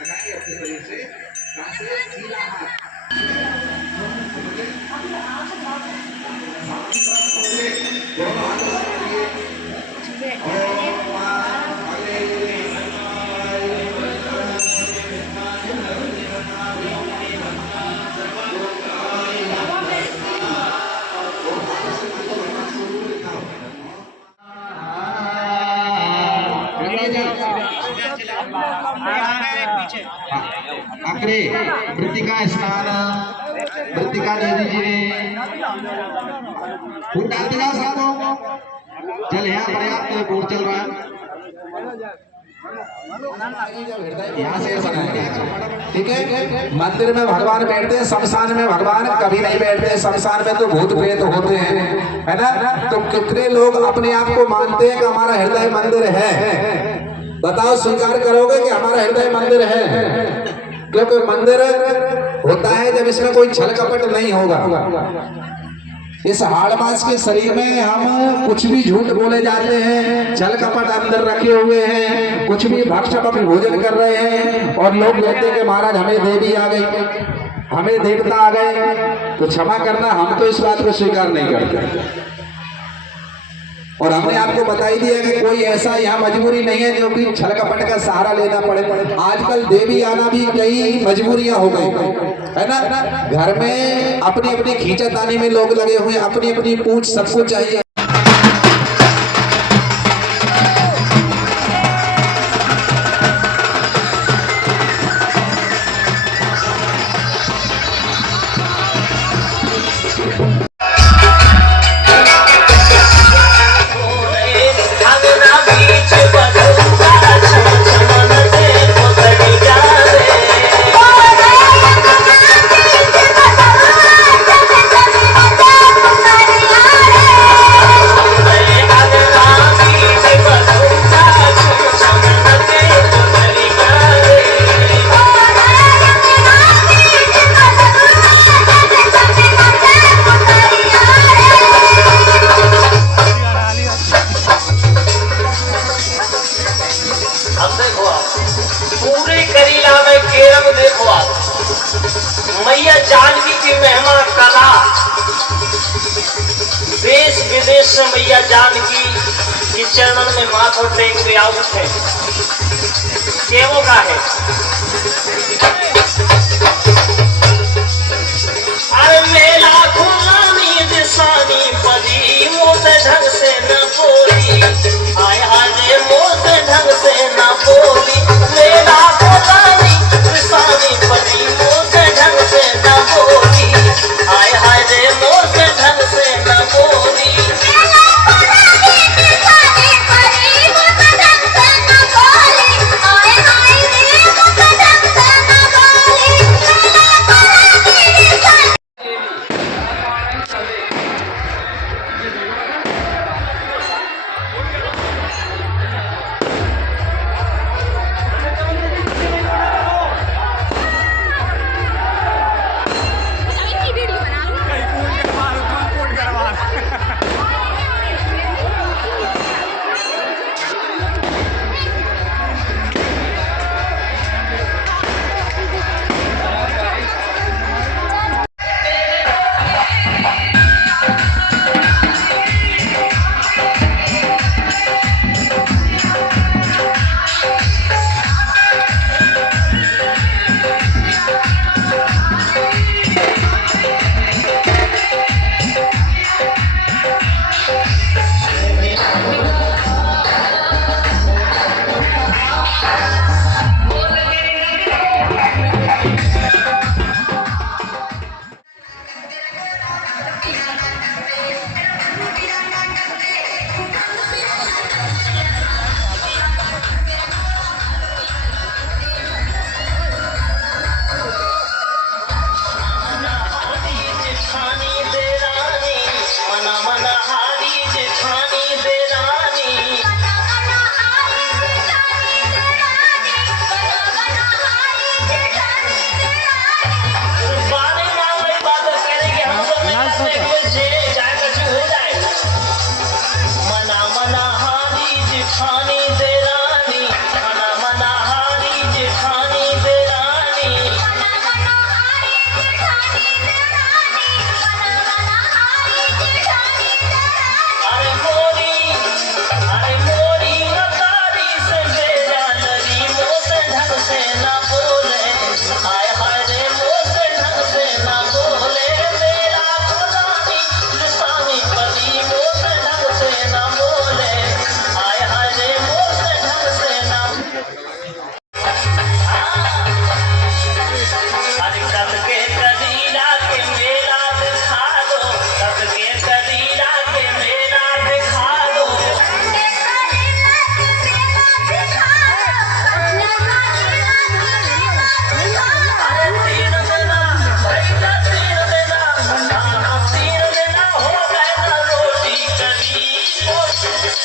लगाएंगे अपने शरीर से सांसें सीधा हाथ दोनों हाथों से पकड़िए आखिरी मृतिका स्नान मृतिका दे दीजिए फूट डालते जाओ सबको चल यहाँ पर्याप्त बोर चल रहा है यहाँ से ठीक है। मंदिर में भगवान बैठते हैं, शमशान में भगवान कभी नहीं बैठते। शमशान में तो भूत प्रेत होते हैं, है ना। तो कितने लोग अपने आप को मानते हैं कि हमारा हृदय मंदिर है? बताओ, स्वीकार करोगे कि हमारा हृदय मंदिर है? क्योंकि मंदिर होता है जब इसमें कोई छल कपट नहीं होगा। इस हाड़ मास के शरीर में हम कुछ भी झूठ बोले जाते हैं, छल कपट अंदर रखे हुए हैं, कुछ भी भक्ष पक्ष भोजन कर रहे हैं और लोग कहते हैं कि महाराज हमें देवी आ गई, हमें देवता आ गए। तो क्षमा करना, हम तो इस बात को स्वीकार नहीं करते। और हमने आपको बता ही दिया कि कोई ऐसा यहाँ मजबूरी नहीं है जो कि छल कपट का सहारा लेना पड़े। आजकल देवी आना भी कई मजबूरियां हो गई, है ना। घर में अपनी अपनी खींचातानी में लोग लगे हुए, अपनी अपनी पूछ सबको चाहिए। मैया जानकी की महिमा कला, देश विदेश से मैया जानकी के चरणों में माथा टेक के आउट है। केवो का है अरे मेला खुलानी दिशानी पदी मोत ढंग से न बोली, आय हाजे मोत ढंग से न बोली। मेला खुलानी दिशानी पदी मोत ढंग से न बोली, आय हाजे मोत ढंग से न बोली।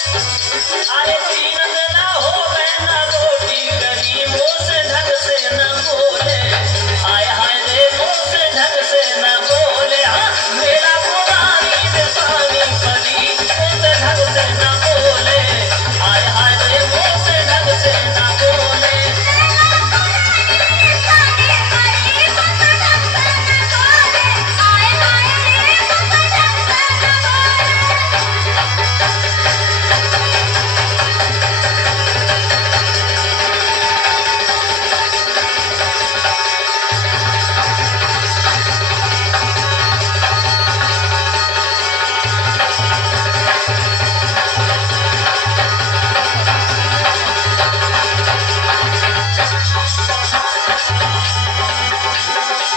अरे तीन ना हो ना रोटी गरीब मुंह से ढंग से न बोले आय हाय रे मुंह से ढंग से न बोले हाँ मेरा पुरानी दिशानी परी मुंह से ढंग से न बोले आय हाय रे मुंह से ढंग से न बोले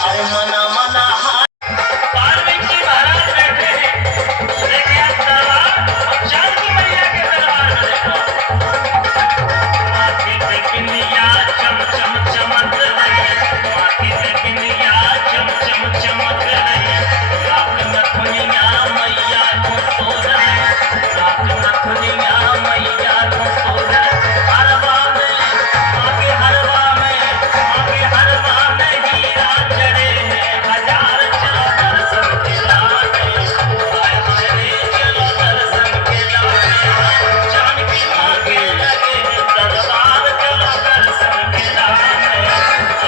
अरे मना मना वाल्मीकि महाराज बैठे हैं देखिए दरबार अब जानकी मैया के दरबार में देखो माथे पे किनिया चम चम चमक रही माथे पे किनिया चम चम चमक रही लाख नथुनिया मैया को सो रहे लाख नथुनिया मैया को सो रहे हरवा में आगे हरवा में आगे हरवा में हीरा चढ़े हैं हजार चलो दर्शन के लाने आए हाय रे चलो दर्शन के लाने जानकी माँ के लगे हैं दरबार चलो दर्शन के लाने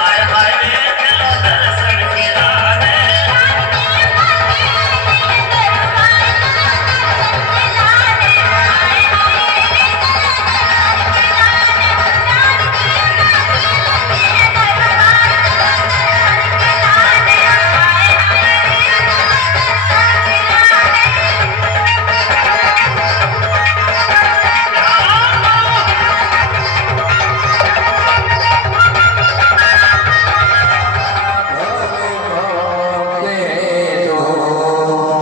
आए हाय रे चलो दर्शन के लाने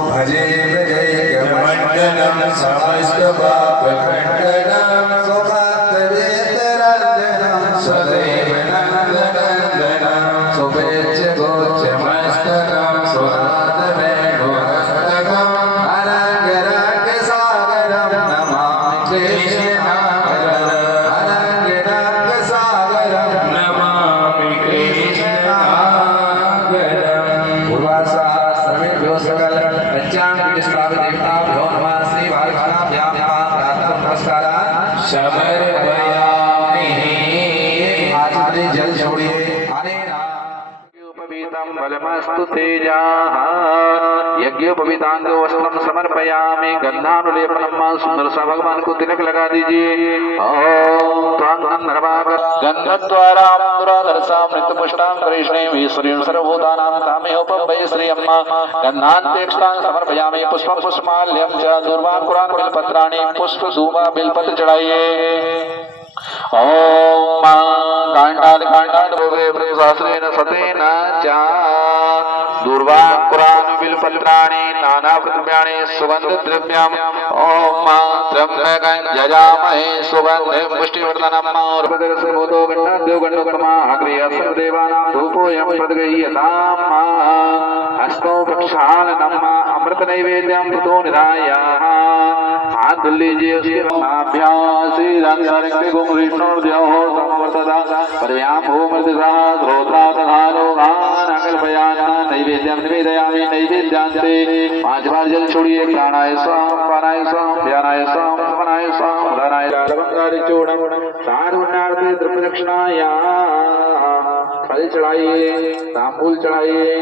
भजे मंडलम समस्त पाप खंडनम सुभद्रेतरंजनम सदैव नंदनंदनम शुभेच्छ गोच्छ सुनाद वेणुहस्तकम अरंगराग सागरम नमामि कृष्णनागरम अरंगराग सागरम नमामि कृष्णनागरम उवासा सर्वेभ्यो सकल पंचांग देवताभ्यो नमः श्री भागवताभ्यां प्रातः नमस्कारा समर्पयामि। आचार्य जल छोड़िए हरे उपवीतम बलमस्तु तेजाः यज्ञोपवीतांगो वस्त्रम समर्पयामि गंधानुलेपनम सुंदर सा भगवान को तिलक लगा दीजिए ओम गंधद्वारा दुराधरसामृत पुष्टां कृष्णे ईश्वरीं सर्वभूतानां कामेहोपवै श्री अम्मा गंधान्तेक्षतां समर्पयामि पुष्पं पुष्पमाल्यं च दूर्वांकुरान् बिल्पत्राणि पुष्पधूमा बिल्पत्र चढ़ाइए ओम कांडाद सहस्रेण सतेन च दूर्वांकुरान् बिल्पत्राणि नानावृत्याणि सुगन्धद्रव्यम् ओम त्र्यंबकं यजामहे सुगन्धिं पुष्टिवर्धनम् सर्वभूतो गण्डाद्यो गण्डोकर्मा अग्रे सर्वदेवानां धूपोऽयं प्रद्गह्यताम् हस्तो प्रक्षालनम् अमृत नैवेद्यं कृतो निधायाः हाथ धुल लीजिए उसके अभ्यास श्री गुम विष्णुर्द्यो समवर्तता परव्याम भूमृतसा ध्रोत्रा तथा लोगान अकल्पयाना नैवेद्यं निवेदयामि नैवेद्यांते 5 बार जल छोड़िए प्राणाय स्वाम पानाय स्वाम ध्यानाय स्वाम समनाय स्वाम धानाय लवंगारि चूर्णम सारुण्यार्थे द्रव्यदक्षिणाया फल चढ़ाइए तांबूल चढ़ाइए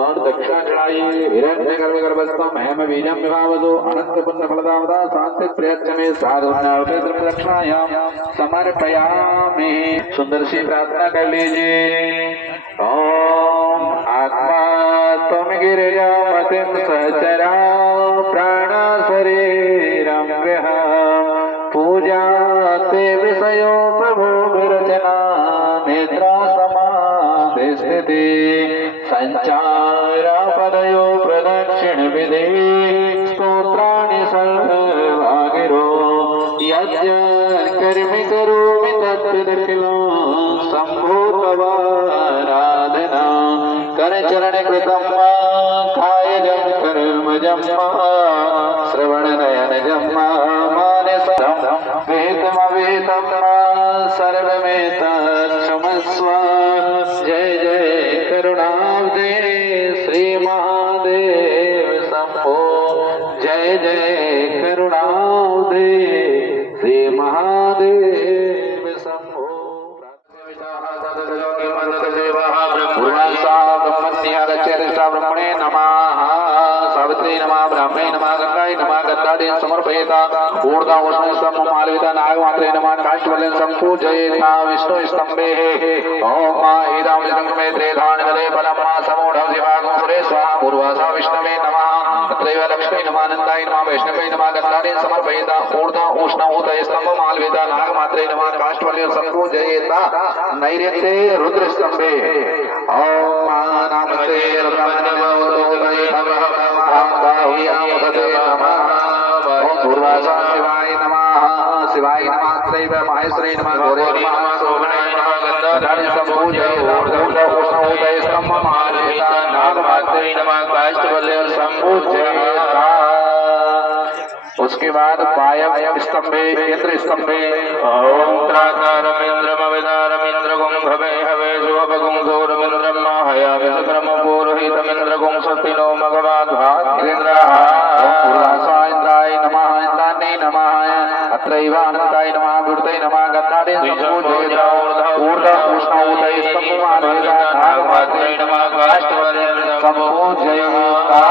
और दक्षिणा चढ़ाइए हिरण्य गर्भगर्भस्थम हेम बीजम विभावतो अनंत पुण्य फलदावदा शांति प्रयच्छ में साधुण्यार्थे द्रव्यदक्षिणायाम समर्पयामि। सुंदर सी प्रार्थना कर लीजिए ओम आत्मा त्वं गिरिजामतिं सहचरा प्राण शरीरं गृहं पूजा ते विषयो प्रभु विरचना निद्रा समाधि स्थिति संचारा पदयो प्रदक्षिण विधि स्तोत्राणि सर्वागिरो यज्ञ कर्मि करोमि तत्तदखिलो संभूतवाराधना कर चरण कृतं कायजं कर्मजं श्रवण नयनजं मानस करुणाब्धे श्री महादेव शंभो ब्रह्मणे नमः सावित्री नमः ब्राह्मणे नमः गंगाय नमः गंगादे समर्पयेता ऊर्धा उष्ण स्तंभ मालविता नागमात्रे नमः काष्ठवल्यं संपूजयेता विष्णु स्तंभे ओम इदं विदं त्रेधान गले फलं समूढं दिवागं सुरे स्वाहा पूर्वासा विष्णवे नमः तत्रैव लक्ष्मी नमः नन्दाय नमः वैष्णवे नमः गंगादे समर्पयेता ऊर्धा उष्ण उदय स्तंभ मालविता नागमात्रे नमः काष्ठवल्यं संपूजयेता नैऋत्ये रुद्र स्तंभे ओम नमस्ते पूर्वासा शिवाय नमः शिवाय नमः त्रैव महेश्वरी नमः गौरे नमः शोभनाय नमः गंधाधर संपूजय उष्णोदय स्तंभ महादेवता नागमात्रे नमः काष्ठवल्य संपूजयेता। उसके बाद पायम स्तंभे इंद्र स्तंभे ओम त्राकारमिंद्रमविदारमिंद्रगुं भवे हवे शुभगुं घोरमिंद्रम हयाविक्रम पुरोहितमिंद्रगुं स्वस्तिनो मघवाद्भाद्रेन्द्रः पूर्वासा इंद्राय नमः इंद्राण्ये नमः अत्रैव अनन्ताय नमः गुरुते नमः गन्धादे संपूजयेता ऊर्ध्व उष्ण उदय स्तंभ महादेवता नागमात्रे नमः काष्ठवल्यं संपूजयेता।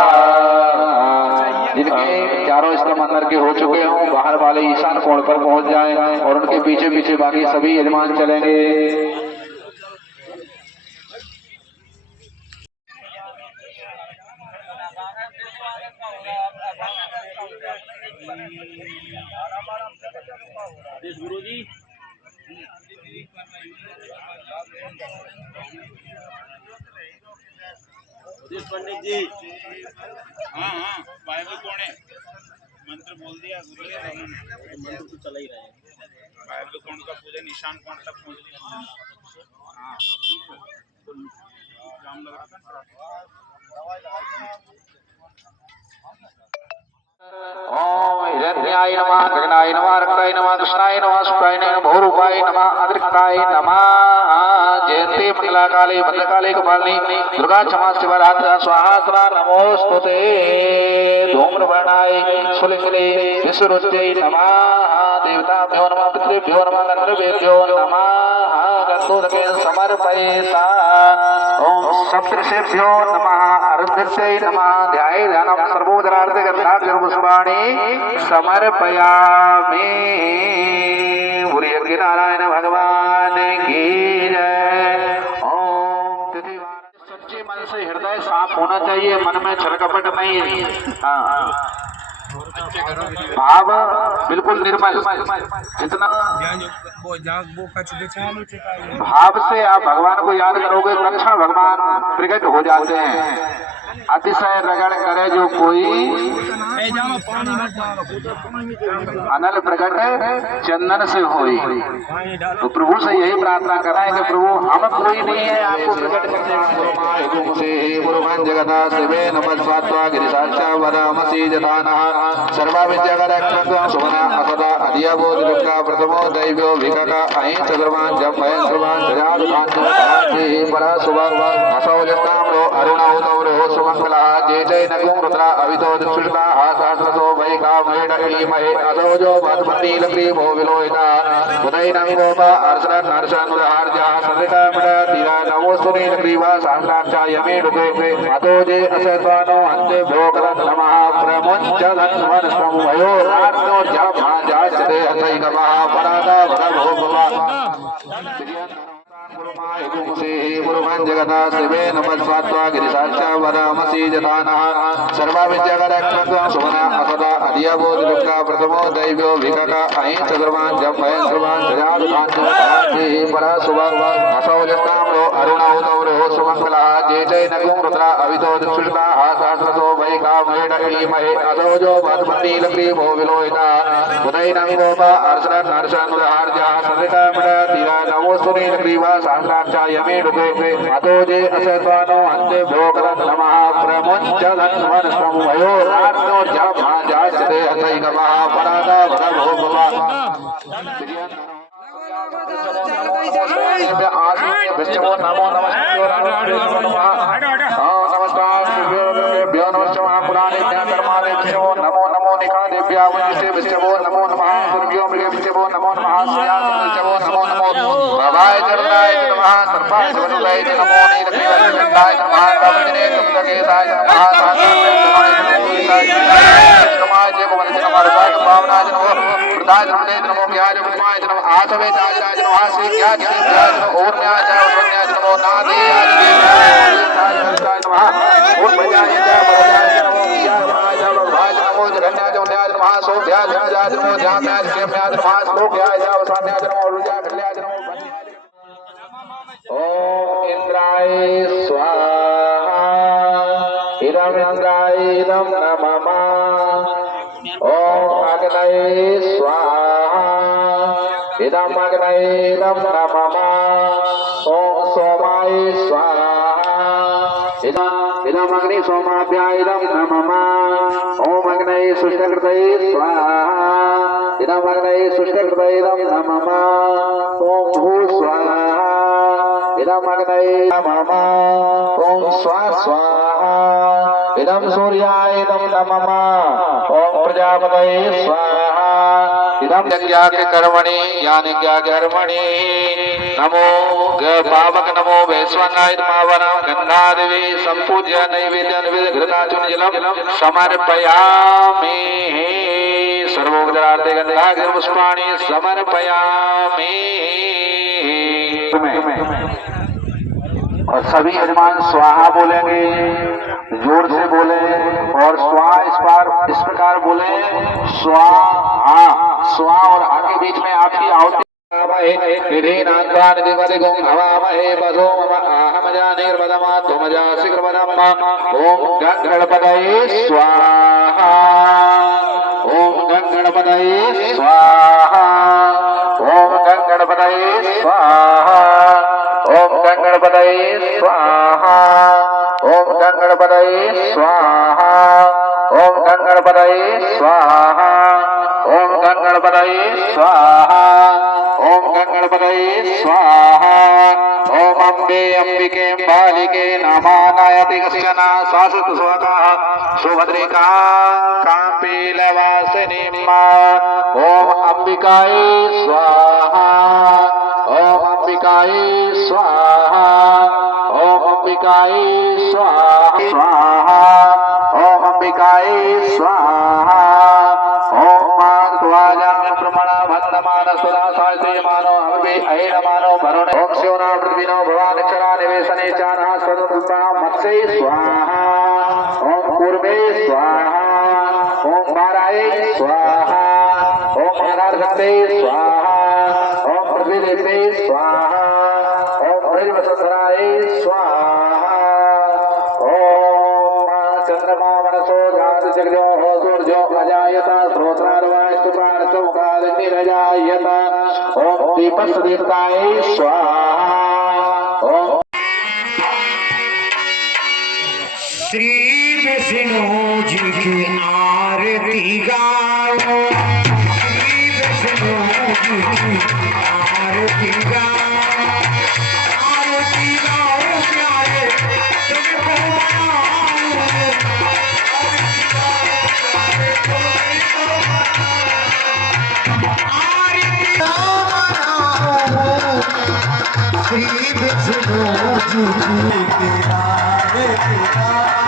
जिनके चारों स्तंभ अंदर के हो चुके हों बाहर वाले ईशान कोण पर पहुंच जाएं और उनके पीछे पीछे बाकी सभी यजमान चलेंगे। गुरुजी पंडित जी हाँ हाँ बाइबल कौन है मंत्र बोल दिया गुरु ने मंत्र तो चला ही रहा है बाइबल कौन का पूजा निशान कौन तक पहुंच गया हाँ जाम लग रहा था ओम हिरण्याय नमः गगनाय नमः रक्ताय नमः कृष्णाय नमः शुक्राय नमः बहुरूपाय नमः अदृक्ताय नमः जयंती मंगलाकाले भद्रकाले कपालिनी दुर्गा क्षमा शिवरात्रा स्वाहा नमोस्तुते धूम्रवर्णाय सुलिंगले विश्वरूपै नमः देवताभ्यो नमः पितृभ्यो नमः गंधर्वेभ्यो नमः गंधोदके समर्पयेता ओम सप्तऋषिभ्यो नमः अरुन्धत्यै नमः ध्याये ध्यानं सर्वोदरार्थे गन्धाढ्य पुष्पाणि समर्पयामि। पूरी यज्ञ नारायण भगवान की जय। ओम तिथि सच्चे मन से हृदय साफ होना चाहिए, मन में छल कपट नहीं। भाव बिल्कुल निर्मल, जितना भाव से आप भगवान को याद करोगे तत्क्षण भगवान प्रकट हो जाते हैं। अतिशय रगड़ करे जो कोई अनल प्रकट चंदन से होई। तो प्रभु से यही प्रार्थना कर रहे हैं कि प्रभु हम कोई नहीं है आपको प्रकट करने जगता शिवे नमस्वात्वा गिरिशाचा वदामसी जतानः सर्वा विद्यागरक्षक सुमना असदा अधियबोध दुक्का प्रथमो दैव्यो विकका अहि चतुर्वान जप भय सर्वान जयाद भान्ति परा सुभग असौजताम्रो अरुणौतौरो सुमंगला जय जय नगुं रुद्रा अवितो दुष्टा सहस्रतो वैका महेडली महे असौजो भद्मती लक्रीभो विलोहिता उदय नंगोपा अर्चना नरसन उदाहर्जा सरिता मिडा तीरा नमोस्तुनि लक्रीवा सहस्राक्षा यमे रुदे अतो जे असत्वानो अन्ते भोगरन नमः प्रमुञ्चदन् वनस्तं वयो आर्तो जभाजास्ते अथैकमः परादा वरभोगवा जगता शिवे नमस्वात्वा गिरिशाचा वदामसी जतानः सर्वा विद्यागरक्षक सुमना असदा अधियबोध दुक्का प्रथमो दैव्यो विकका अहि चतुर्वान जप भय सर्वान जयाद भान्ति परा सुभग असौजताम्रो अरुणौतौरो सुमंगला जय जय नगुं रुद्रा अवितो दुष्टा सहस्रतो वैका महेडली महे असौजो भद्मती लक्रीभो विलोहिता उदय नंगोपा अर्चना नरसन उदाहर्जा सरिता मिडा तीरा नमोस्तुनि लक्रीवा सहस्राक्षा यमे रुदे अतो जे असत्वानो अन्ते भोगरन नमः प्रमुञ्चदन् वनस्तं वयो आर्तो जभाजास्ते अथैकमः परादा वरभोगवा विष्णु नमो नमः नमस्कार पुराणे कर्मादेभ्यो नमो नमो निखादेभ्य यावश्य विष्टवो नमो नमः दुर्भ्यो मृगे विष्टवो नमो नमः स्याम विष्टवो नमो नमो भवाय जरदाय नमः सर्पाय वनुलाय नमो नीलकैवल्य दंडाय नमः कवचने तुमकेताय नमः साधाय नमः जय भवन नमः पावनाय नमः प्रदाय नमो ज्ञान उपमाय नमः आसवे जाय नमः श्री ज्ञान नमः ओम न्याय जय नमो नादे ओम भजाय जय नमो ज्ञान नमो भाय नमो जगन्नाथ न्याय नमः सो ध्यान ध्यान नमो ध्यान न्याय नमः श्लोक न्याय न्याय नमो रुजा कल्याण नमो ओम इंद्राय स्वाहा इदम इंद्राय इदम नमः ओम अग्नये स्वाहा इदम अग्नये इदम नमः ओम सोमाय स्वाहा इदम अग्नि सोमाभ्याय इदम नमः ओम अग्नये सुष्टकृतये स्वाहा इदम अग्नये सुष्टकृतये इदम नमः ओम भू स्वाहा इदम अग्नये नमः ओम स्वाहा इदम सूर्याय इदम नमः ओम प्रजापतये स्वाहा इदम यज्ञाय कर्मणि ज्ञानज्ञाय कर्मणि नमो पावक नमो वैश्वानाय मावनं गंधादेवी संपूज्य नैवेद्य निवेद्य घृताचूर्ण जलम समर्पयामि सर्वोपचारार्थे गंधाग्र पुष्पाणि समर्पयामि और सभी यजमान स्वाहा बोलेंगे, जोर से बोले और इस प्रकार बोले स्वाहा। स्वा और आ के बीच में आपकी आहुति ओम गणपतये स्वाहा ओम गणपतये स्वाहा ओम गणपतये स्वाहा ओम गणपतये स्वाहा ओम गणपतये स्वाहा ओम गणपतये स्वाहा ओम गणपतये स्वाहा ओम गणपतये स्वाहा ओम अम्बे अंबिके बालिके नामानायति कश्चन शाश्वत स्वकाः सुभद्रिका काम्पीलवासिनी ओम अंबिकाय स्वाहा ओम अंबिकाय स्वाहा ओम अंबिकाय स्वाहा ओम अंबिकाय स्वाहा ओम ध्वजां प्रमणा वन्दमान सुरा साहित्य मानो अम्बे ऐन मानो वरुण ओम शिवना पृथ्वीनो भवान क्षरा निवेशने चारः स्वतंत्रता मत्स्ये स्वाहा ओम कूर्मे स्वाहा ओम माराय स्वाहा ओम अनार्घते स्वाहा ओम पृथ्वी देवी स्वाहा ओम हरिवसराय स्वाहा ओम चंद्रमा मनसो जात जगजो सूर्यो अजायत श्रोत्रार्वास्तु प्राणचौकादिनिरजायत ओम दीपस्दीप्ताय स्वाहा ओम श्री विष्णु जी की आरती गाओ श्री विष्णु जी की आरती गाओ प्यारे तुमको श्री विष्णु जी की आरती गाओ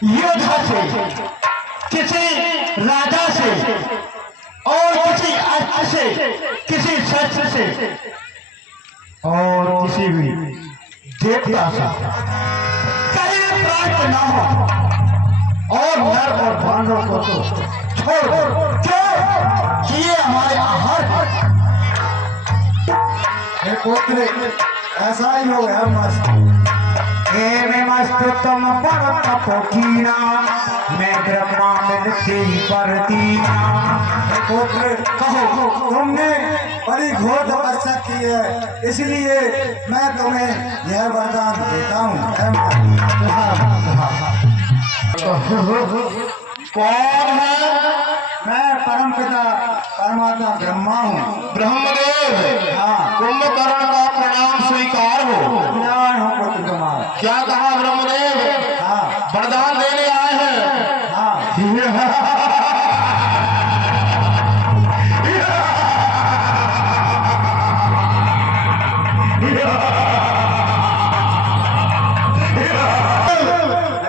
योद्धा से, किसी राजा से और किसी अस्त्र से, किसी शस्त्र से और किसी भी देवता से कहीं प्राप्त न हो। और नर और बानरों को तो छोड़, क्यों कि ये हमारे आहार है। पुत्र ऐसा ही हो गया मस्त। मस्त तुम पर तपोकीना, मैं ब्रह्मा मिलती पर दीना। पुत्र कहो, तुमने बड़ी घोर तपस्या की है, इसलिए मैं तुम्हें यह वरदान देता हूँ। कौन है? मैं परम पिता परमात्मा ब्रह्मा हूँ। ब्रह्मदेव, हाँ, कुंभकर्ण का प्रणाम स्वीकार हो। ज्ञान हो पुत्र तुम्हारा। क्या कहा ब्रह्मदेव? हाँ वरदान देने आए हैं। हाँ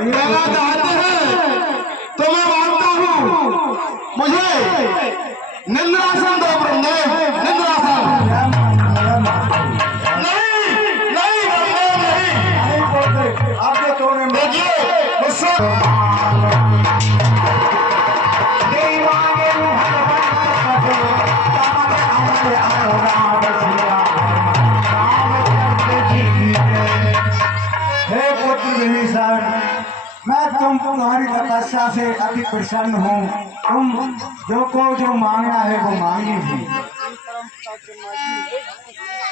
कहना चाहते हैं तो मैं मानता हूँ, मुझे निंद्रासन दो ब्रह्मदेव, निंद्रासन। नहीं नहीं ब्रह्मदेव, नहीं। आपके तो देखिए मुझसे हे पुत्र विभीषण, मैं तुम्हारी तपस्या से अति प्रसन्न हूँ। तुम जो मांगना है वो मांग लीजिए।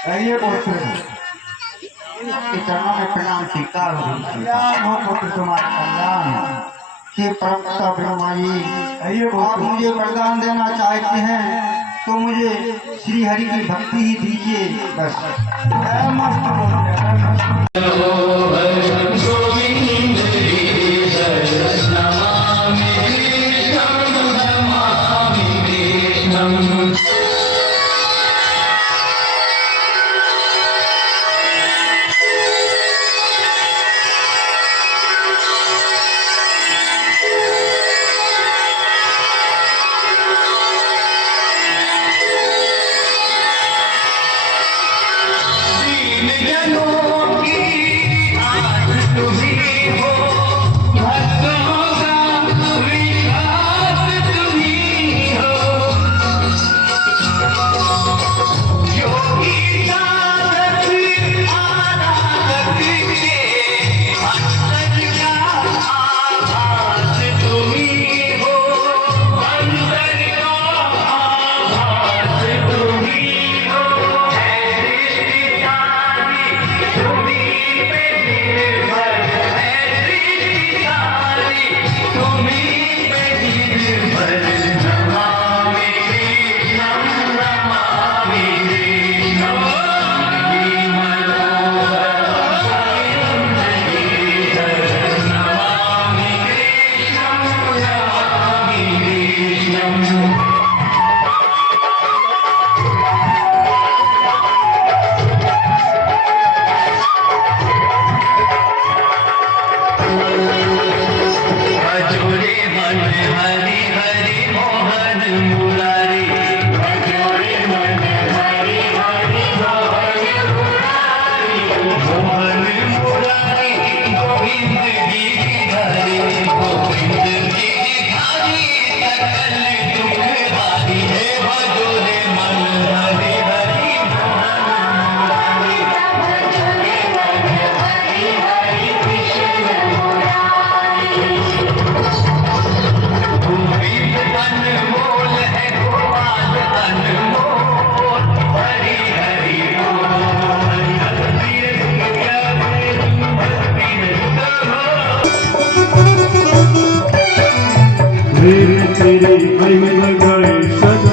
कहिए पुत्र। चरणों में प्रणाम स्वीकार हो। कल्याण हो पुत्र तुम्हारा, कल्याण हे परम पिता ब्रह्मा जी। कहिए आप मुझे वरदान देना चाहते हैं तो मुझे श्री हरि की भक्ति ही दीजिए बस।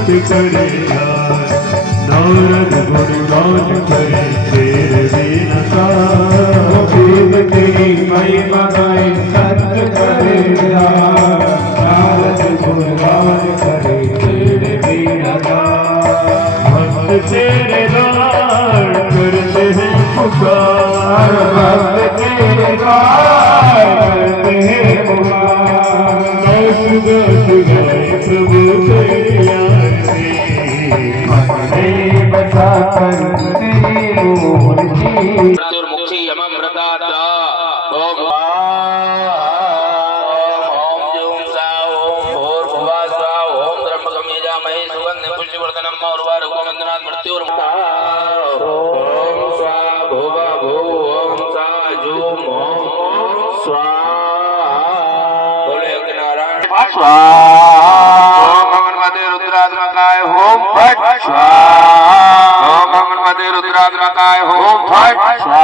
मस्त करे नारद गुणगान करे तेरे बिना वेद तेरी महिमा गाए सत्य करे नारद गुणगान करे तेरे बिना भक्त तेरे द्वार करते हैं पुकार भक्त तेरे द्वार करते हैं पुकार फट स्वाहा। ओम भगवते रुद्रात्मकाय ओम फट स्वाहा। ओम भगवते रुद्रात्मकाय ओम फट स्वाहा।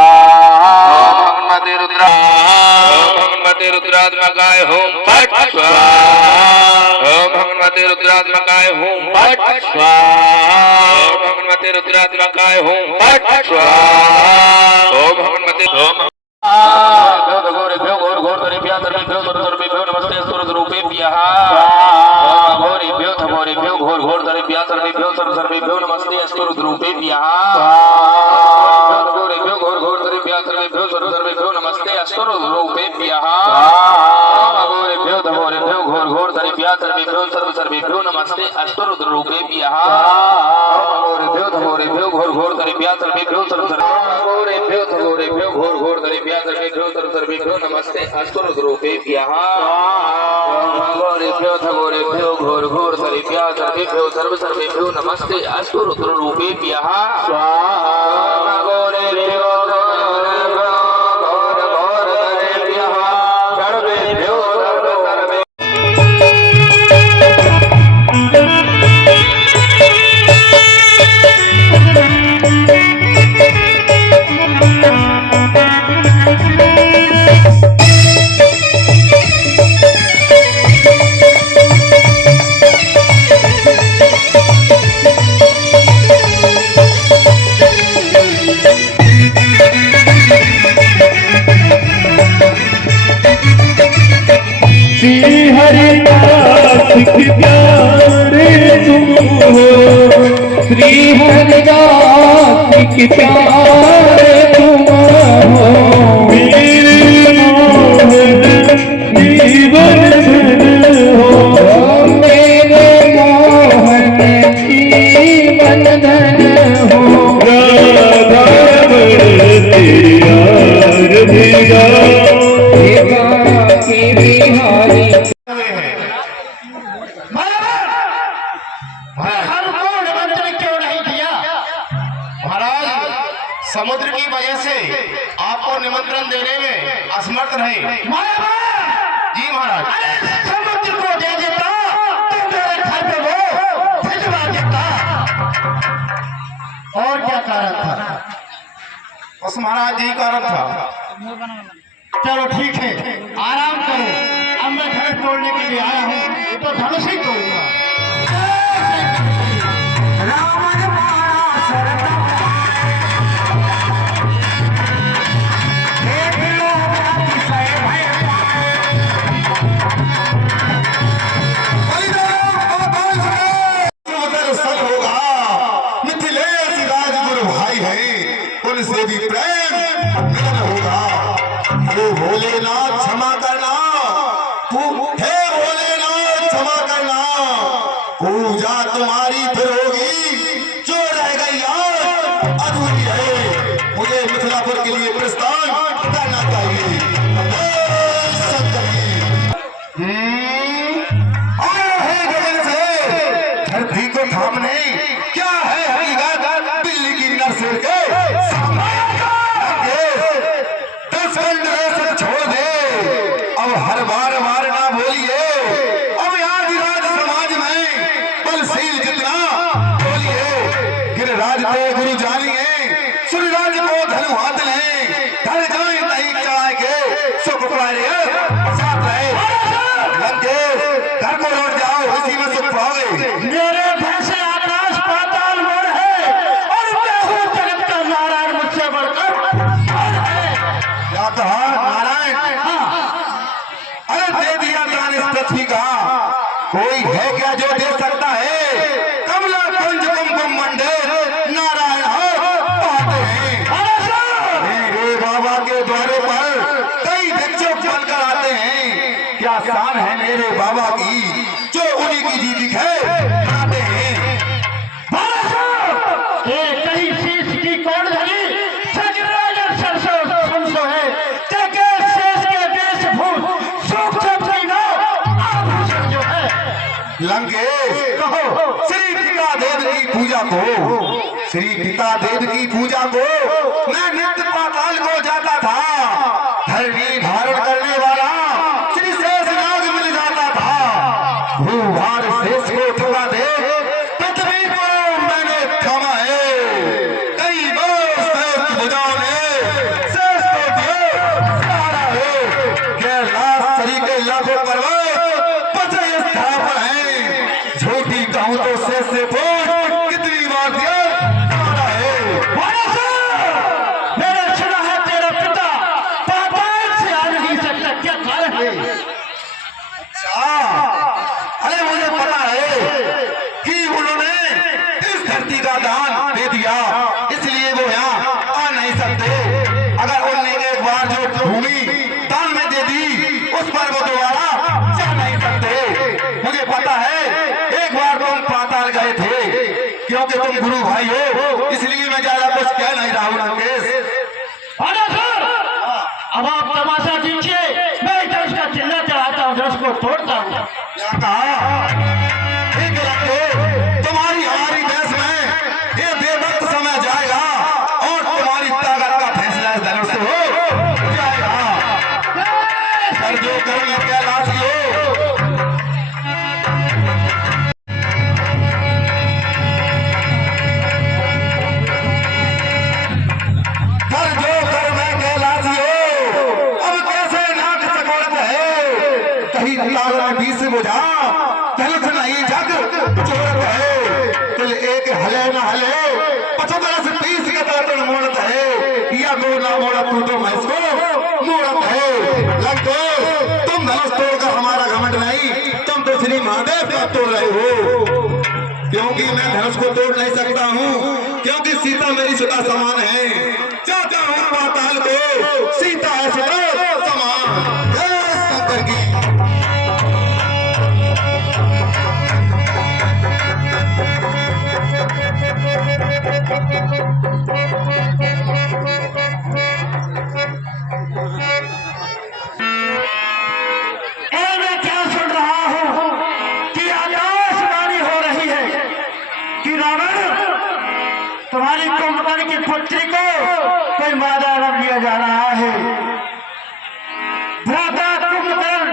ओम भगवते रुद्रात्मकाय ओम फट स्वाहा। ओम भगवते रुद्रात्मकाय ओम फट स्वाहा। ओम भगवते रुद्रात्मकाय ओम फट स्वाहा। ओम भगवते ओम नमस्ते स्वरूपेभ्यः घोरेभ्यो घोर घोर सर्वेभ्यः सर्वेभ्यो नमस्ते अस्तुरुद्रूपेभ्यः घोरेभ्यो घोर घोर सर्वेभ्यः सर्वेभ्यो नमस्ते अस्तुरुद्रूपेभ्यः घोरेभ्यो घोर घोर सर्वेभ्यः सर्वेभ्यो नमस्ते अस्तुरुद्रूपेभ्यः घोरेभ्यो घोर घोर सर्वेभ्यः घोरेभ्यो घोर घोर सर्वेभ्यः सर्वेभ्यो नमस्ते अस्तुरुद्रूपेभ्यः घोरेभ्यो घोर घोर सर्वेभ्यः सर्वेभ्यो नमस्ते अस्तुरुद्रूपेभ्यः स्वाहा। घोरेभ्यो श्री हरिदास के प्यारे तुम हो, श्री हरिदास के प्यारे तुम हो, मेरे मोहन जीवन धन हो, मेरे मोहन जीवन धन हो, राधा यार भेगा समुद्र की वजह से आपको निमंत्रण देने में असमर्थ रहे। जी महाराज, समुद्र को दे देता तो मेरे घर पे वो भिजवा देता। और क्या कारण था? उस महाराज जी कारण था। चलो ठीक है, आराम करो। अब मैं धनुष तोड़ने के लिए आया हूँ तो धनुष ही तोड़ूंगा। उनसे भी प्रेम मिलन होगा। हे भोलेनाथ क्षमा करना, हे भोलेनाथ क्षमा करना, पूजा तुम्हारी फिर होगी जो रह गई आज अधूरी है। मुझे मिथिलापुर के लिए प्रस्थान करना चाहिए। आया है गगन से धरती को थामने, क्या है हकीकत बिल्ली की नस्ल के छोड़ दे। अब हर बार ना बोलिए, अब आज राज समाज में बलशील जितना बोलिए। गिरिराज को गुरु जानिए, सूर्यराज को धनु हाथ लें, घर जाए नहीं चढ़ाए के सुख पाए साथ रहे। लंके घर को लौट जाओ, इसी में सुख पाओगे। मेरे भैंसे आकाश पाताल में है और मैं हूँ जगत का नारायण, मुझसे बढ़कर क्या कहा नारायण? अरे दे दिया दान इस पृथ्वी का, कोई है क्या जो दे सकता है? कमला कुंज कुमकुम मंदिर नारायण पाते हैं। मेरे बाबा के द्वारे पर कई भिक्षुक बनकर आते हैं। क्या शान है मेरे बाबा की जो उन्हीं की जी दिखे आते हैं। कहीं शीश की कौन धरी सजराजर सरसों सुनसो है, तेके शेष के वेशभूष सूक्ष्म सीना आभूषण जो है। लंकेश कहो श्री पिता देव की पूजा को, श्री पिता देव की पूजा को मैं नित्य पाताल को जाता था। धरणी धारण करने वाला श्री शेष नाग मिल जाता था। भूभार शेष को थका दे, पृथ्वी को मैंने थामा है। कई बार शेष भुजाओं ने शेष को दिया सहारा है। कैलाश तरीके लाखों पर्वत पचे स्थापन है। झूठी कहूं तो शेष से फूट कितनी बार दिया सहारा है। मैंने सुना है तेरा पिता पाताल से आ नहीं सकता, क्या कारण है? अरे मुझे पता है कि उन्होंने इस धरती का दान दे दिया, इसलिए वो यहाँ आ नहीं सकते। अगर उन्होंने एक बार जो भूमि दान में दे दी, उस पर वो दोबारा जा नहीं सकते। मुझे पता है एक बार तुम पाताल गए थे, क्योंकि तुम गुरु भाई हो, इसलिए मैं ज्यादा कुछ कह नहीं रहा हूँ लंकेश। अब आप तमाशा दीजिए, मैं इधर उसका चिल्ला चढ़ाता हूँ, उसको तोड़ता हूँ। क्या कहा? ठीक है, तुम्हारी हमारी बहस में ये बेवक्त समय जाएगा और तुम्हारी ताकत का फैसला इस धनुष से हो जाएगा। कर जो कर मैं कैलाश हो। कर जो कर मैं कैलाश हो। अब कैसे नाक चकोड़त है, कहीं तारा बीस बुझा धनुष नहीं जग चोरत है। तिल एक हले न हले 25-30 के दातन मोड़त है, या मोड़ ना मोड़ा तू तो मैं इसको मोड़त है। लग तो तुम धनुष तोड़कर हमारा घमंड नहीं, तुम तो श्री महादेव का तोड़ रहे हो। क्योंकि मैं धनुष को तोड़ नहीं सकता हूँ, क्योंकि सीता मेरी सुता समान है। चाहता हूँ पाताल को, सीता है सुता समान। जय शंकर की। मैं क्या सुन रहा हूँ कि आकाशवाणी हो रही है कि रावण तुम्हारी कुंभकर्ण की पुत्री को कोई मादा रख दिया जा रहा है। भ्राता कुंभकर्ण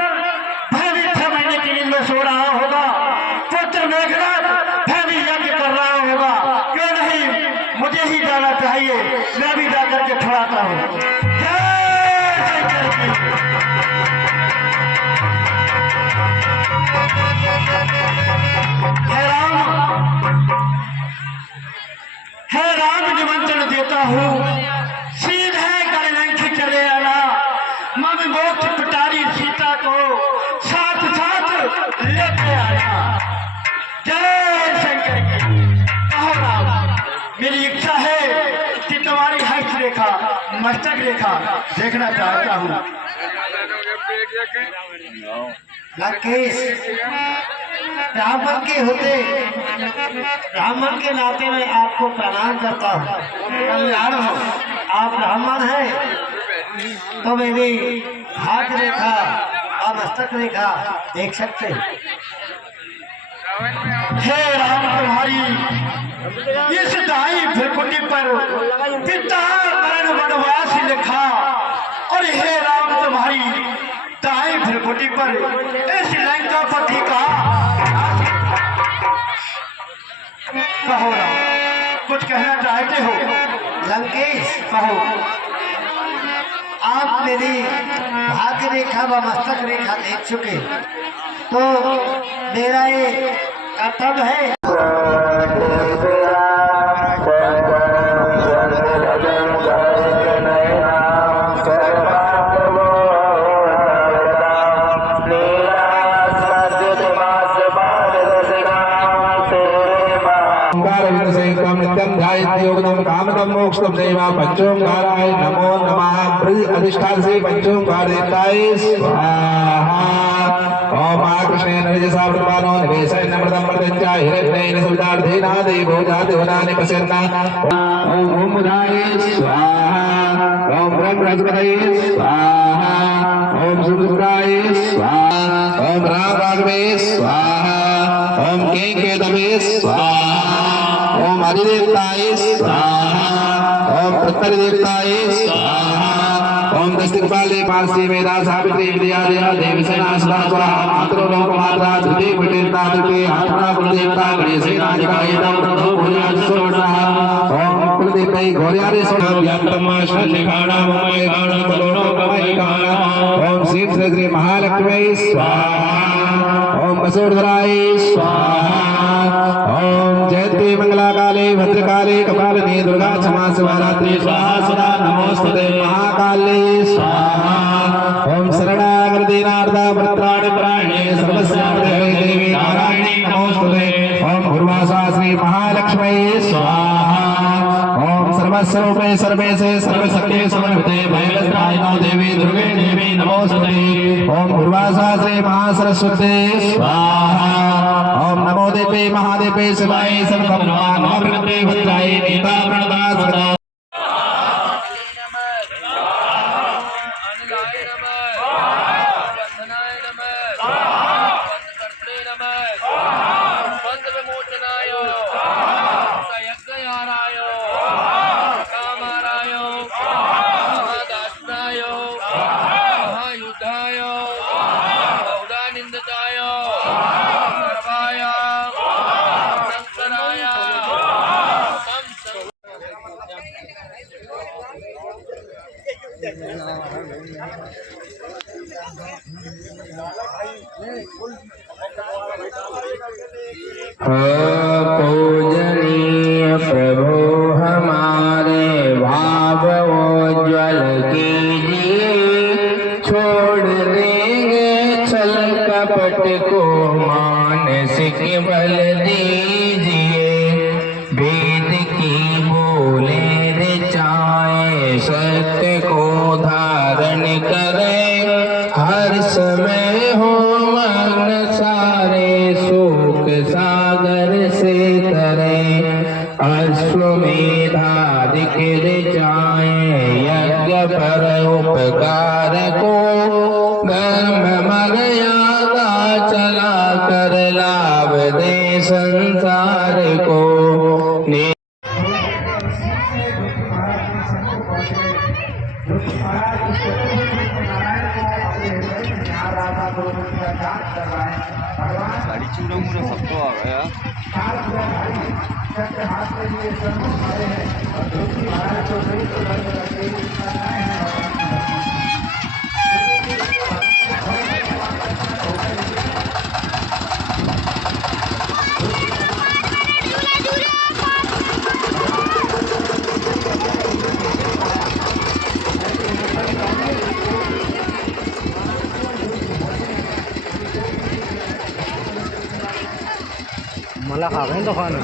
भयभीत 6 महीने की नींद में सो रहा होगा, पुत्र मेघनाद भयभीत यज्ञ कर रहा होगा। क्यों नहीं, मुझे ही जाना चाहिए, मैं भी जाकर के छुड़ाता हूँ। जय शंकर की। हे राम निमंत्रण देता हूँ, सीधे गणलंक चले आना। मम मोक्ष पिटारी सीता को साथ साथ लेते आना। जय शंकर की। कहो राम, मेरी इच्छा है कि तुम्हारी हस्त रेखा मस्तक रेखा देखना चाहता हूँ। लंकेश, ब्राह्मण के होते ब्राह्मण के नाते में आपको प्रणाम करता हूँ। कल्याण हो, आप ब्राह्मण हैं तो मेरी हाथ रेखा और मस्तक रेखा देख सकते हैं। हे राम, तुम्हारी इस दाई भ्रिकुटी पर पिता मरण वनवास लिखा, और हे राम तुम्हारी दाई भ्रिकुटी पर इस लंकापति का। कहो राम, कुछ कहना चाहते हो? लंकेश, कहो। आप मेरी भाग्य रेखा व मस्तक रेखा देख चुके, तो मेरा ये कर्तव्य है। मोक्षम देवा पंचोंकाराय नमो नमः। अधिष्ठान से पंचोंकार देवताय स्वाहा। ओम महाकृष्णेन रजसा प्रपानो निवेशेन अमृतं प्रत्यञ्च हिरण्येन सुविदार्थेन देवो जातिवनानि प्रसन्ना। ओम ओम बुधाय स्वाहा। ओम ब्रह्मणस्पतये स्वाहा। ओम सुरुद्राय स्वाहा। ओम राघवे स्वाहा। ओम केकेतवे स्वाहा। ओम अधिदेवताय स्वाहा। ओम प्रत्यदेवताय स्वाहा। ओम दस्तिकपाले पार्श्वे वेदा सावित्री विद्या देवी सेना स्वाहा। मातरो लोक मात्रा प्रति पटेलता दुटे आत्मा कुलदेवता गणेशेनाय कायदं प्रभो भूयात् सोडः ओम कुलदेवै गौर्यारे सोडव्यात्तमा शल्यगाणा ममय गाणा बलोनो कमय गाणा ओम श्री श्री महालक्ष्मी स्वाहा ओम वसुधराय स्वाहा ओम जयते मंगलाकाले भद्रकाले कपालिनी दुर्गा क्षमा शिवरात्रि स्वाहा सदा नमोस्तुते महाकाले स्वाहा ओम शरणागति नारदा वृत्राणि प्राणे सर्वस्यार्थे देवी नारायणी नमोस्तुते ओम उर्वासा श्री महालक्ष्मी स्वाहा ओम सर्वस्वरूपे सर्वेशे सर्वशक्ति समन्विते भयवत्रायिनो देवी दुर्गे देवी नमोस्तुते ओम उर्वासा श्री महासरस्वती स्वाहा ओम नमो देवी महादेवे शिवाय सर्वभगवान नमो प्रकृते भद्राय नीता प्रणता सदा पूजनीय प्रभु हमारे भाव उज्ज्वल कीजिए छोड़ देंगे छल कपट को मानसिक बल दीजिए वेद की बोले ऋचाएं सत्य को धारण करें हर समय हो मग्न सारे शोक सागर से तरें अश्वमेधादिक ऋचाएं यज्ञ पर उपकार को धर्म मर्यादा चला कर लाभ दे संसार को गाड़ी चूड़ा मूड़ा सब तो आ गया मला खावें तो खाने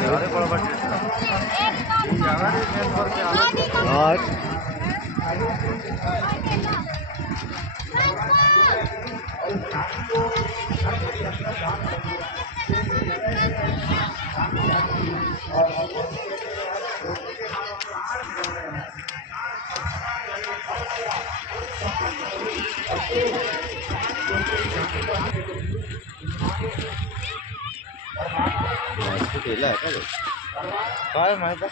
और केला है काय माहिती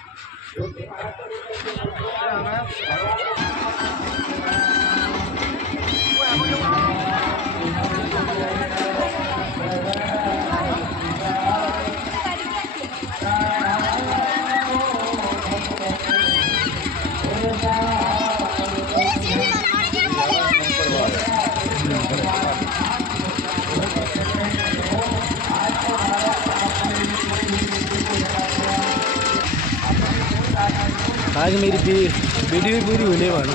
आज मेरी वीडियो भी पूरी होने वाली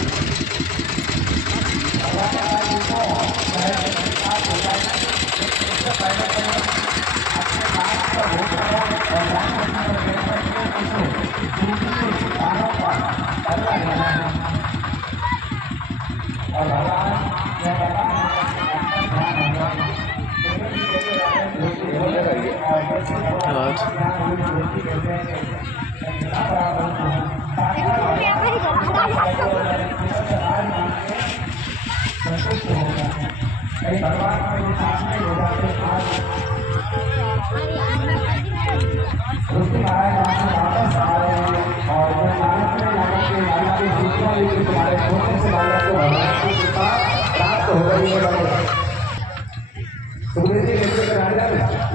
प्राप्त होगा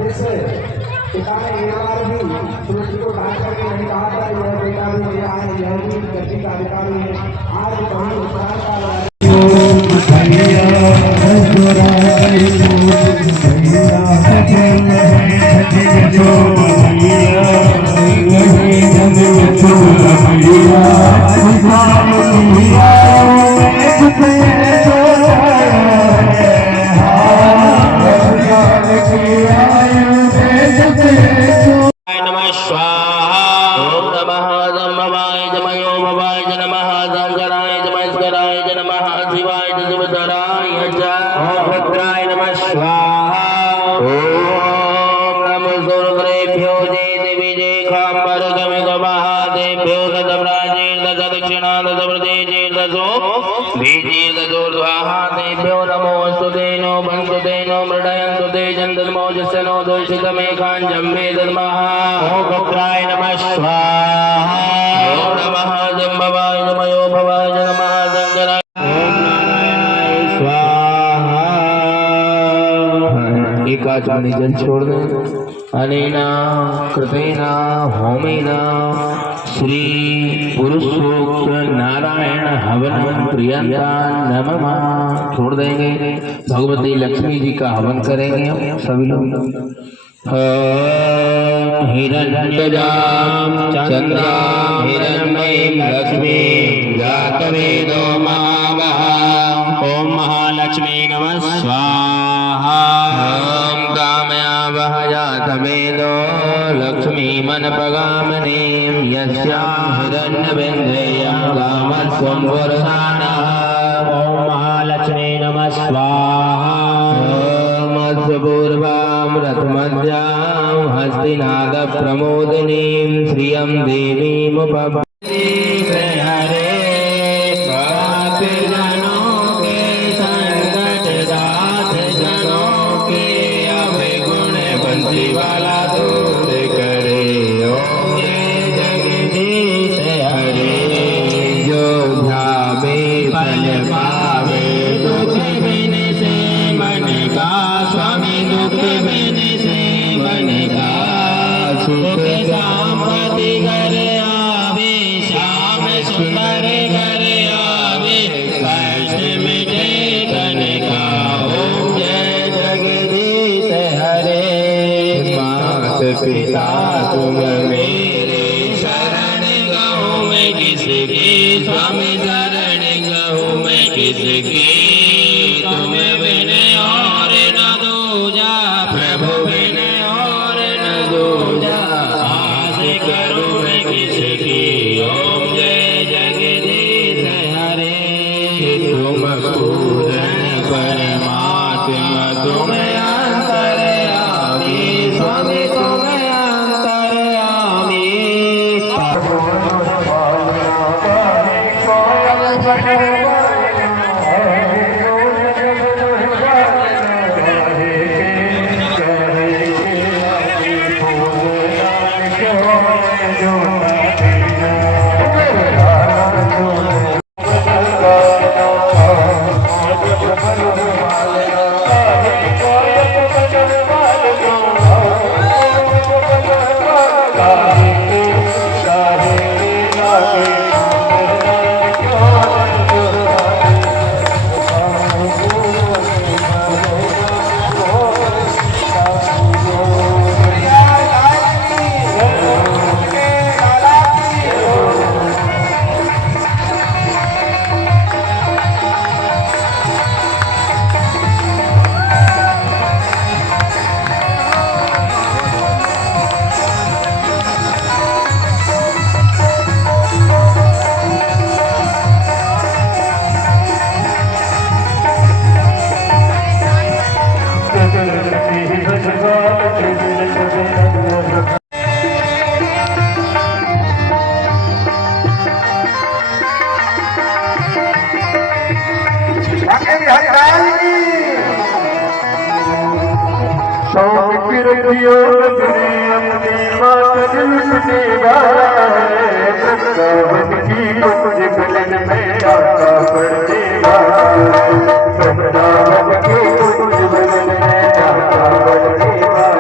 जिस पिता ने एक बार भी सूर्य को डांट करके नहीं कहा था यह बेटा भी मेरा है, यह भी गद्दी का अधिकारी है, आज कहीं उपकार का नमः स्वाहा ओम नमः दम्भवाय जमयो भवाय नमः दंगराय जमस्कराय नमः शिवाय शिवधराय च ओम रुद्राय नमः स्वाहा ओम नमः दुर्गेभ्यो देवी खांबर गमे महादेभ्यो ददब्राजीर्द दक्षिणाद दब्रदेजीर्दो बीजीर्दोर्ध्वाहादेभ्यो नमो वस्तुतेनो बंसुतेनो मृडयन्तु ते चन्दन्मोजस्यनो दोषितमेकाञ्जम्बे दद्मः ओम रुद्राय नमः स्वाहा ओम नमः जम्भवाय नमयो भवाय नमः दंगराय ओम नारायणाय स्वाहा एकाच मणि जल छोड़ दें अनेना कृतेना होमेना श्री पुरुषोक्त नारायण हवन प्रियंता नमः छोड़ देंगे। भगवती लक्ष्मी जी का हवन करेंगे हम सभी लोग। हिरण्यजाम चंद्राम हिरण्मयीं लक्ष्मीं जातवेदो महामहा ओम महालक्ष्मी नमः स्वाहा ओम कामया वह जातवेदो लक्ष्मी मनपगामिनीं यस्यां हिरण्यबिन्दुयां कामस्वं पुरुषाणः ओम महालक्ष्मी नमः स्वाहा ओम पूर्वां रथमध्यां हस्तिनाद प्रमोदिनीं श्रियं देवीमुपपत्ति हरे पाप जनों के संकट दात जनों के अवगुण बंसी वाला दूर करे ओम जय जगदीश हरे जो ध्यावे फल पावे दुख बिन से मन का स्वामी दुख बिन से मन का सुख संपत्ति घर आवे श्याम सुंदर घर आवे कष्ट मिटे तन का ओम जय जगदीश हरे मात पिता तुम मेरे शरण गहूँ मैं किसकी स्वामी शरण गहूँ मैं किसकी तुम बिन और न दूजा प्रभु बिन और न दूजा आस करूँ मैं किसकी ओम जय जगदीश हरे तुम पूर्ण परमात्मा तुम अंतर्यामी स्वामी तुम अंतर्यामी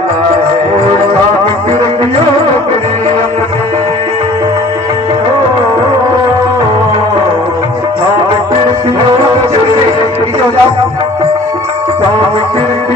मुझे Thank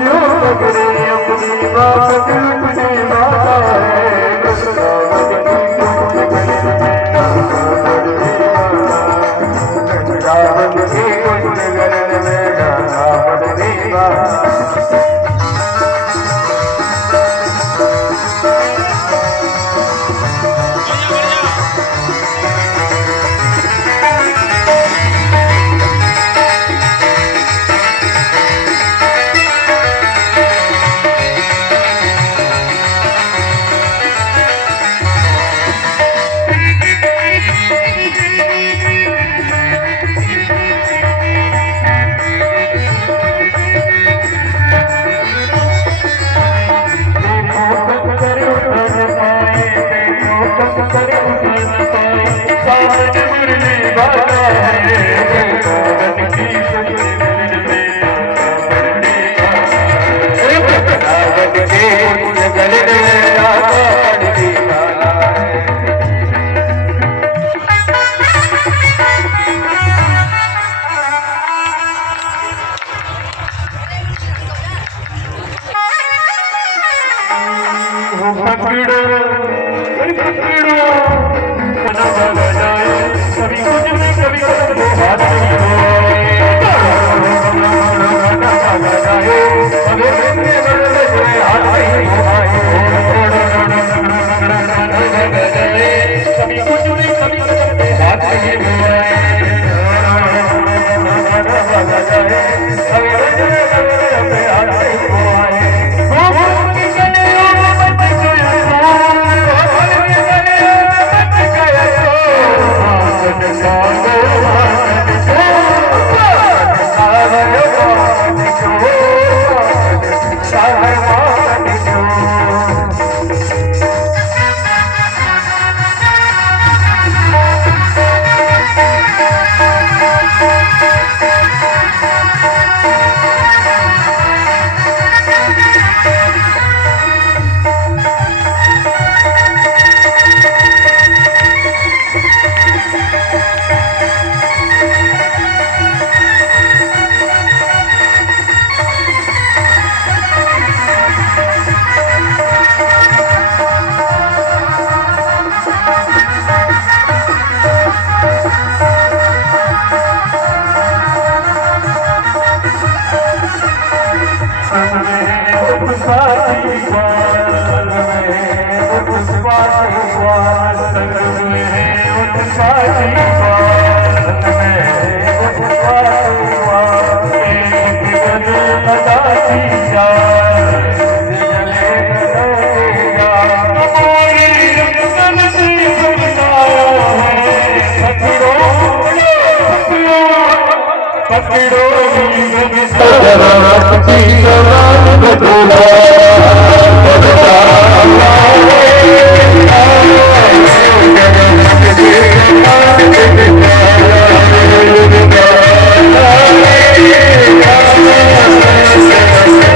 you.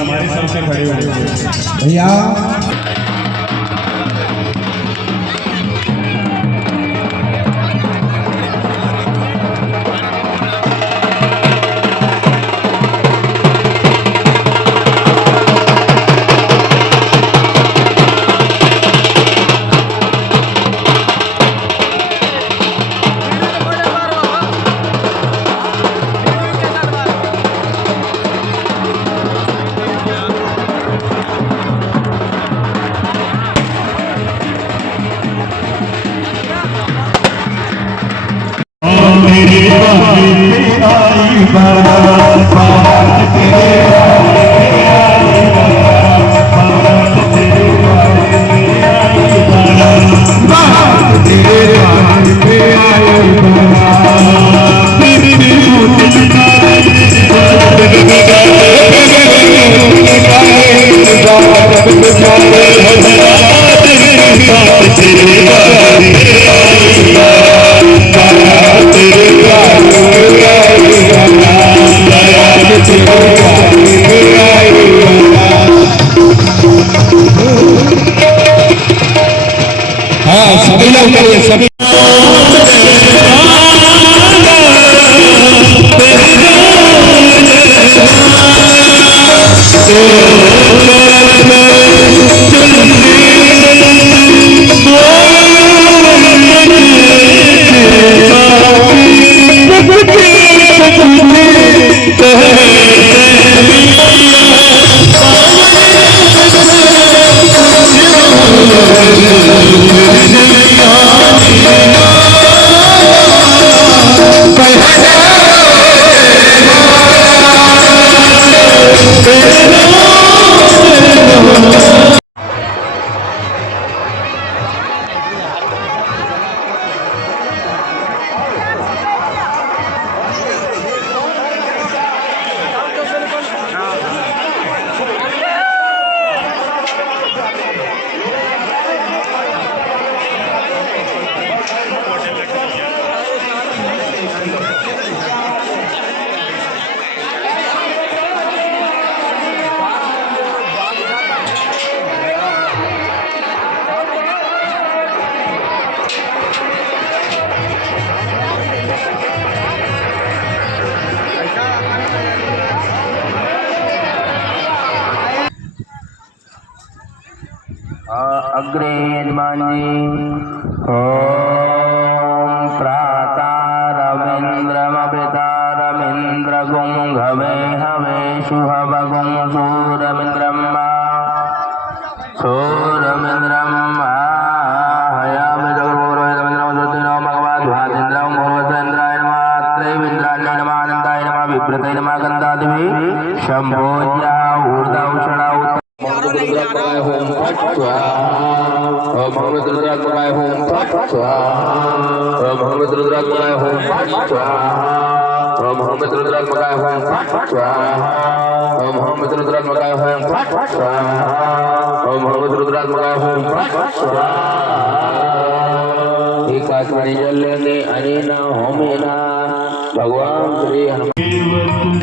हमारे सबसे खड़े हुए भैया अग्रे यजमानी ओम प्रातारविंद्रमपितारविंद्रगुं हवे हवे शुभगुं सूरमिन्द्रम्मा सूरमिन्द्रम्मा हयामि जगद्गुरोहितमिन्द्रं सुदिनो भगवद्भातीन्द्रं भगवतेन्द्राय नमः त्रैविन्द्राय नमः आनन्दाय नमः विप्रते नमः गन्धादिभिः शम्भोज्या ऊर्ध्वौषणा ओम मोहम्मद रुद्रात्मकाय ओम फट स्वाहा ओम मोहम्मद रुद्रात्मकाय ओम फट स्वाहा ओम मोहम्मद रुद्रात्मकाय ओम फट स्वाहा ओम मोहम्मद रुद्रात्मकाय ओम फट स्वाहा ओम मोहम्मद रुद्रात्मकाय ओम फट स्वाहा एक आत्मनि जल लेने अनेना होमेना भगवान श्री हनुमान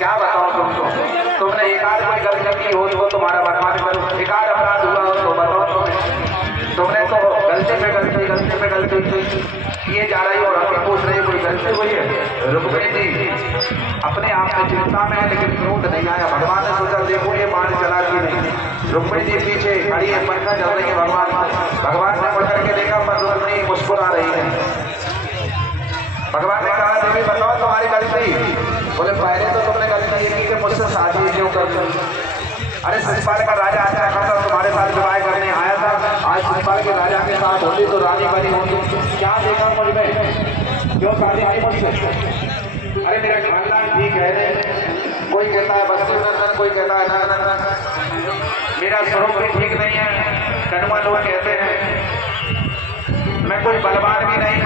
क्या बताओ तुमको, तुमने एक आध कोई गलती की हो तो तुम्हारा भगवान करो, एक आध अपराध हुआ हो तो बताओ तुमने तो गलती पे गलती किए जा रही हो और हमें पूछ रही कोई गलती हुई है। रुक्मिणी जी अपने आप में चिंता में है लेकिन क्रोध नहीं आया। भगवान ने सोचा देखो ये बाण चला कि नहीं। रुक्मिणी जी पीछे खड़ी है, पंखा चल रही है। भगवान ने पकड़ के देखा पर रुक्मिणी मुस्कुरा रही है। भगवान ने कहा देवी बताओ तुम्हारी गलती। बोले पहले तो तुमने गलती ये की कि मुझसे शादी क्यों कर दी। अरे शिशुपाल का राजा आया था तुम्हारे साथ विवाह करने आया था, आज शिशुपाल के राजा के साथ होती तो रानी बनी होती। क्या देखा मुझ में, क्यों शादी आई मुझसे। अरे मेरा खानदान ठीक है, कोई कहता है बस्ती नंदन, कोई कहता है नंदन। मेरा स्वरूप भी ठीक नहीं है, कनुआ लोग कहते हैं। मैं कोई बलवान भी नहीं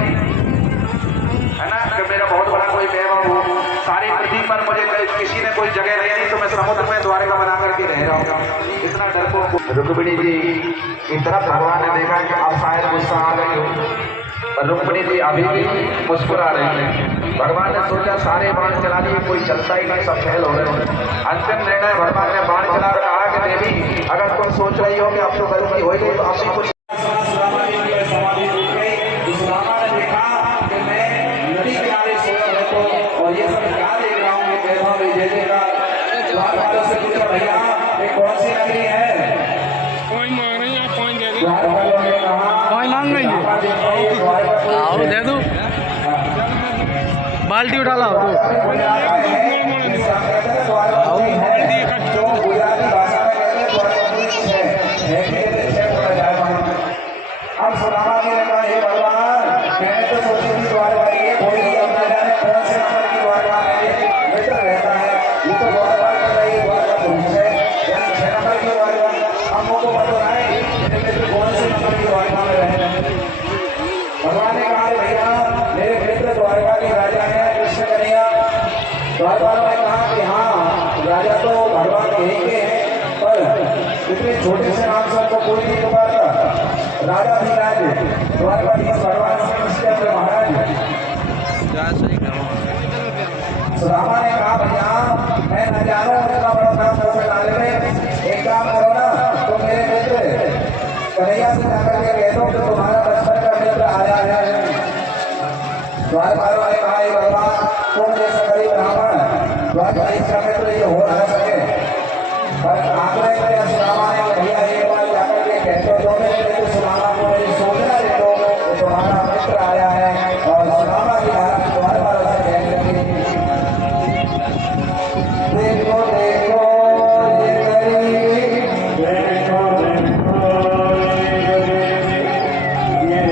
है ना कि मेरा बहुत बड़ा कोई वैभव हो। सारी पृथ्वी पर मुझे किसी ने कोई जगह नहीं दी तो मैं समुद्र में द्वारका बना करके रह रहा हूँ। इतना डर को रुक्मिणी जी की तरफ भगवान ने देखा कि अब शायद गुस्सा आ गई हो, पर रुक्मिणी जी अभी भी मुस्कुरा रही है। भगवान ने सोचा सारे बाण चला दिए, कोई चलता ही नहीं, सब फेल हो रहे। अंतिम निर्णय भगवान ने बाण चला कर कहा कि देवी अगर तुम सोच रही हो कि अब तो गलती हो गई तो अभी कुछ कौन सी नगरी है, कोई मांग रही है, कोई दे दे, कोई मांग रही है, आओ दे दो, बाल्टी उठा लाओ अब सुदामा जी ने कहा हे भगवान मैंने तो सोची थी द्वारका ये बोली अब न जाने कौन से नंबर की द्वारका है, मित्र रहता है ये तो द्वारका कर रही है, द्वारका पुरुष है या 6 नंबर की द्वारका। हम को पता है मेरे मित्र कौन से नंबर की द्वारका में रहे। भगवान ने कहा भैया मेरे मित्र द्वारका के राजा है कृष्ण कन्हैया। द्वारका ने कहा कि हाँ राजा तो भगवान यही के हैं पर इतने छोटे से नाम से हमको कोई नहीं पुकारता। राजा भी राज द्वारकाधीश भगवान श्री कृष्ण महाराज। सुदामा ने कहा भैया मैं न जानू इतना बड़ा नाम मुंह में डाले में, एक काम करो ना तो मेरे मित्र कन्हैया से जाकर के कह दो कि तुम्हारा बचपन का मित्र आया है। द्वारका ने कहा हे भगवान तुम जैसा गरीब ब्राह्मण द्वारकाधीश का मित्र ये हो ना सके, पर आग्रह किया सुदामा ने भैया एक बार जाकर के कहते हो मेरे सुदामा को मेरी सोचना दे दो कि तुम्हारा मित्र आया है। और सुदामा जी महाराज द्वारका से कहने लगे देखो देखो ये गरीब, देखो देखो ये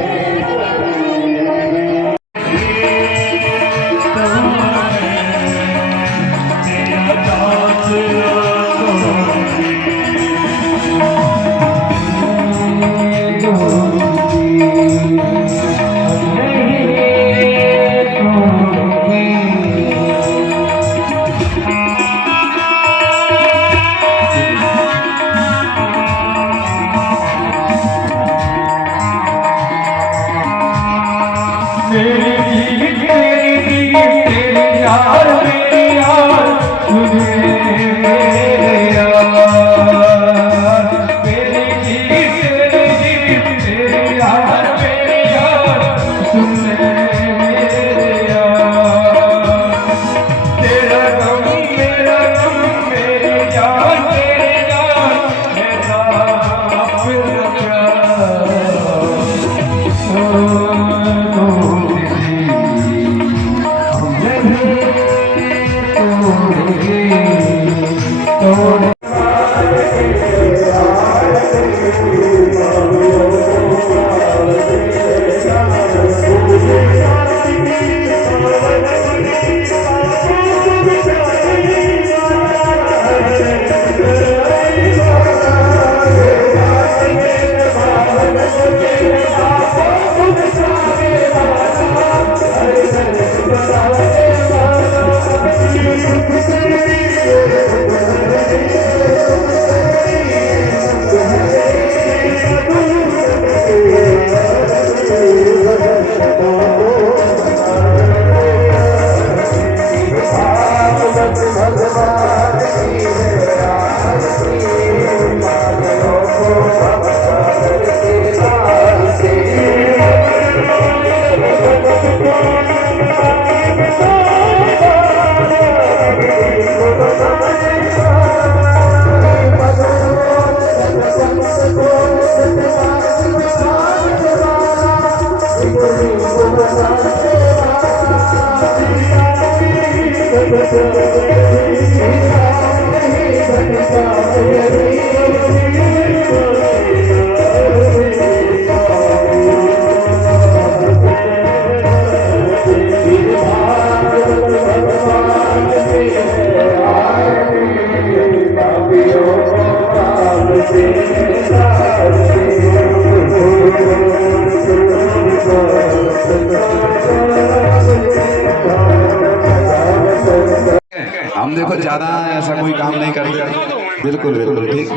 हम देखो ज्यादा ऐसा कोई काम नहीं करते। बिल्कुल बिल्कुल ठीक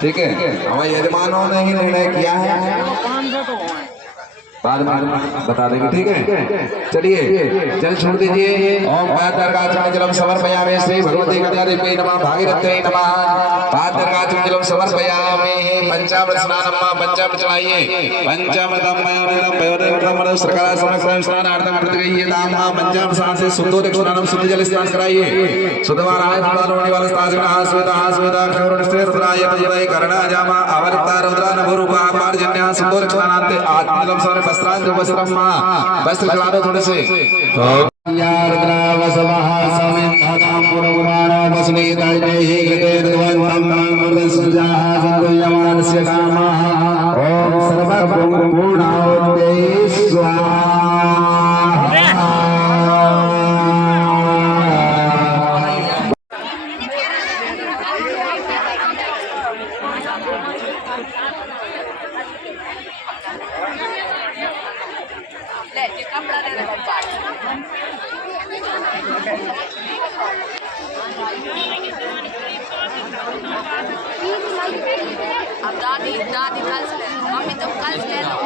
ठीक है। हमारे यजमानों ने ही निर्णय किया है, बाद में बता देंगे। ठीक है, चलिए जल छोड़ दीजिए। ओम पादर्गाचरण जलम समर्पयामि श्री भगवती गदादेवी नमः भागीरथ्यै नमः। पादर्गाचरण जलम समर्पयामि। पंचामृत स्नानम पंचामृत चढ़ाइए। पंचामृतम मयामिदम पयोदयमृतम सरकार समग्र स्नानार्थम प्रतिगय्यताम। पंचामृत स्नान से शुद्धोदक स्नानम शुद्ध जल स्नान कराइए। शुद्धवाराय फलारोणि वाला स्नान हास्वेदा खौरनिष्ठे रुद्राय तजय कर्णा जामा अवरता रुद्रा नभरूपा पारजन्य शुद्धोदक स्नानांते आत्मजलम सर वस्त्रांत वस्त्रम वस्त्र चढ़ा दो थोड़े से। अब दादी दादी कल से मम्मी तुम कल से ले लो।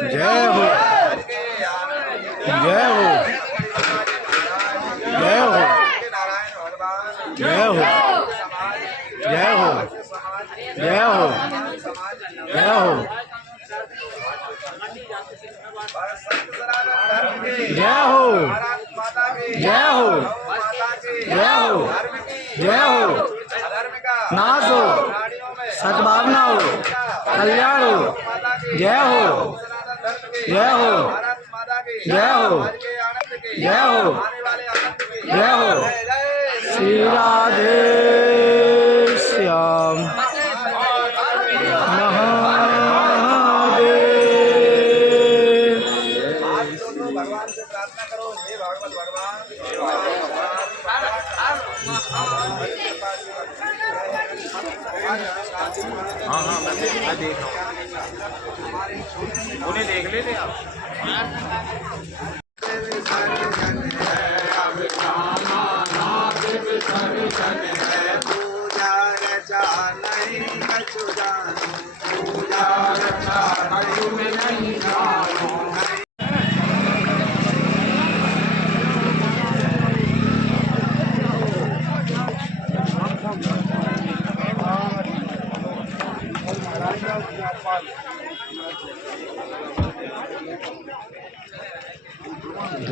जय हो जय हो जय हो जय हो जय हो जय हो जय हो जय हो जय हो जय हो जय हो नाश हो सद्भावना हो कल्याण हो जय हो जय हो जय हो जय हो जय हो श्री राधे श्याम महादेव। भगवान से प्रार्थना करो, हे भगवत भगवान, हे भगवत हाँ हाँ मैं देख रहा हूँ, उन्हें देख लेते आप। पूजा रचा नहीं कछु जानू, पूजा रचा कछु नहीं जानू।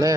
ले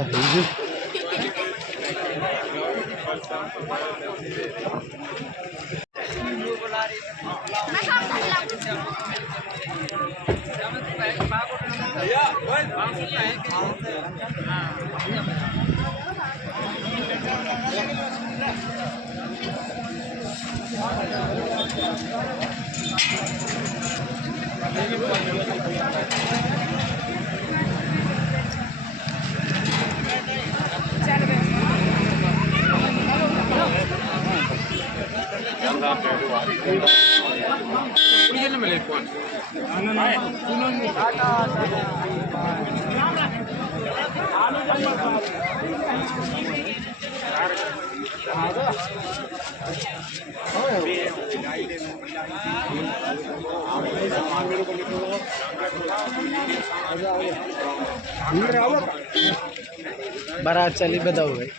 बारात चली बताओ भाई